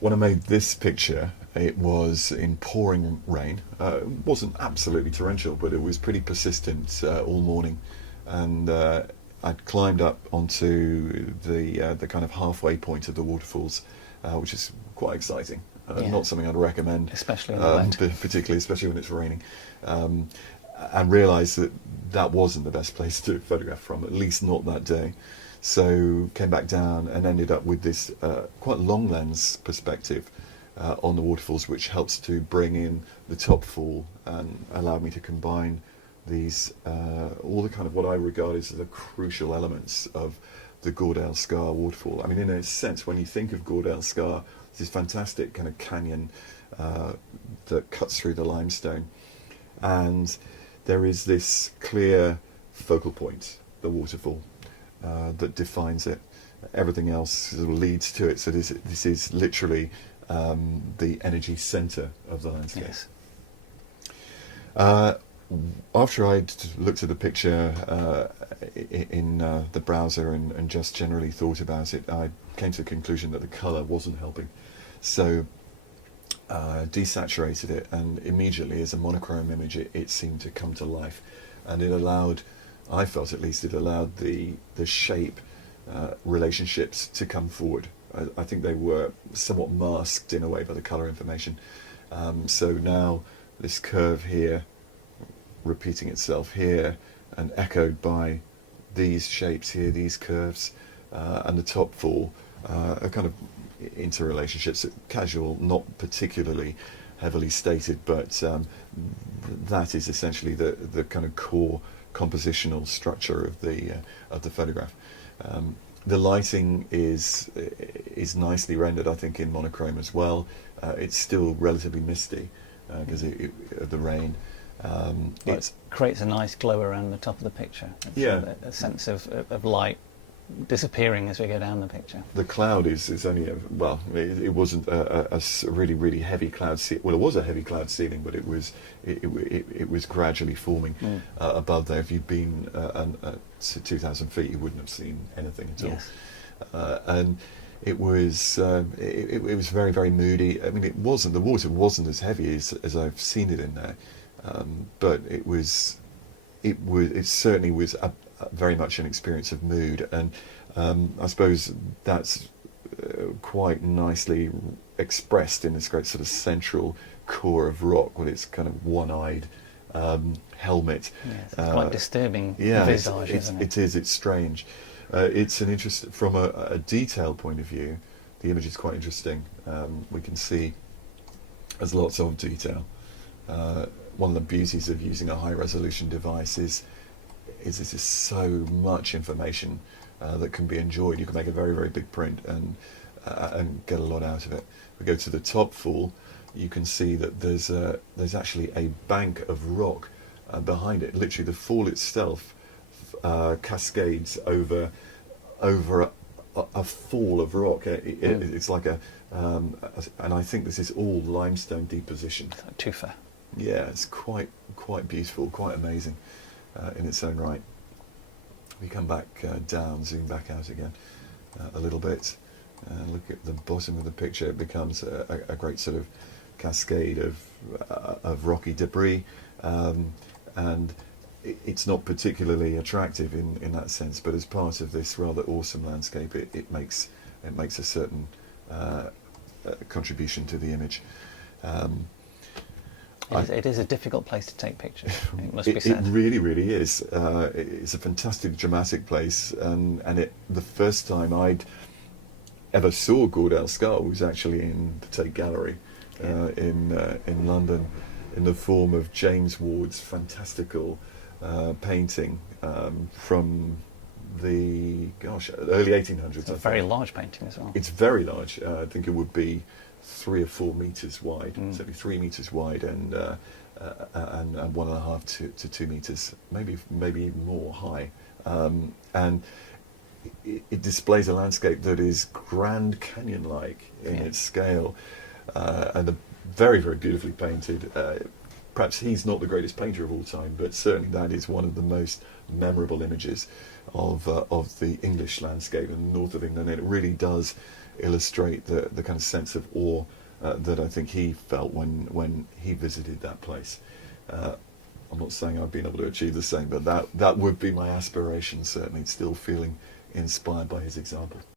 When I made this picture, it was in pouring rain. It wasn't absolutely torrential, but it was pretty persistent all morning. And I'd climbed up onto the kind of halfway point of the waterfalls, which is quite exciting. Yeah. Not something I'd recommend, Especially in the wet. particularly especially when it's raining. And realised that that wasn't the best place to photograph from, at least not that day. So came back down and ended up with this quite long lens perspective on the waterfalls, which helps to bring in the top fall and allowed me to combine these all the kind of what I regard as the crucial elements of the Goredale Scar waterfall. I mean, in a sense, when you think of Goredale Scar, it's this fantastic kind of canyon that cuts through the limestone, and there is this clear focal point, the waterfall, that defines it. Everything else sort of leads to it. So this is literally the energy centre of the landscape. Yes. After I'd looked at the picture in the browser and just generally thought about it, I came to the conclusion that the colour wasn't helping. So desaturated it, and immediately as a monochrome image it seemed to come to life, and it allowed, I felt at least, it allowed the shape relationships to come forward. I think they were somewhat masked in a way by the colour information. So now this curve here repeating itself here and echoed by these shapes here, these curves, and the top fall are kind of interrelationships, casual, not particularly heavily stated, but that is essentially the kind of core compositional structure of the photograph. The lighting is nicely rendered, I think, in monochrome as well. It's still relatively misty because of the rain. It creates a nice glow around the top of the picture. It's Yeah. a sense of light disappearing as we go down the picture. The cloud is only it wasn't a really really heavy cloud. Well, it was a heavy cloud ceiling, but it was gradually forming above there. If you'd been to 2,000 feet, you wouldn't have seen anything at all. Yes. And it was very very moody. I mean, the water wasn't as heavy as I've seen it in there, but it certainly was very much an experience of mood, and I suppose that's quite nicely expressed in this great sort of central core of rock with its kind of one-eyed helmet. Yes, it's quite disturbing Yeah, visage, isn't it? It's strange. It's an interest from a detail point of view. The image is quite interesting. We can see there's lots of detail. One of the beauties of using a high-resolution device is there's just so much information that can be enjoyed. You can make a very very big print and get a lot out of it. If we go to the top fall, you can see that there's actually a bank of rock behind it. Literally, the fall itself cascades over a fall of rock. It's like and I think this is all limestone deposition. Tufa. Yeah, it's quite beautiful, quite amazing in its own right. We come back down, zoom back out again a little bit, and look at the bottom of the picture. It becomes a great sort of cascade of rocky debris, and it's not particularly attractive in that sense, but as part of this rather awesome landscape, it makes a certain contribution to the image. It is a difficult place to take pictures, it must be said. It really, really is. It's a fantastic, dramatic place, and the first time I'd ever saw Goredale Scar was actually in the Tate Gallery in London, in the form of James Ward's fantastical painting from the early 1800s. It's a very large painting as well. It's very large. I think it would be 3 or 4 meters wide, certainly 3 meters wide, and 1.5 to 2 meters, maybe even more high. And it displays a landscape that is Grand Canyon-like in its scale, and very, very beautifully painted. Perhaps he's not the greatest painter of all time, but certainly that is one of the most memorable images of the English landscape in the north of England. And it really does illustrate the kind of sense of awe that I think he felt when he visited that place. I'm not saying I've been able to achieve the same, but that would be my aspiration, certainly, still feeling inspired by his example.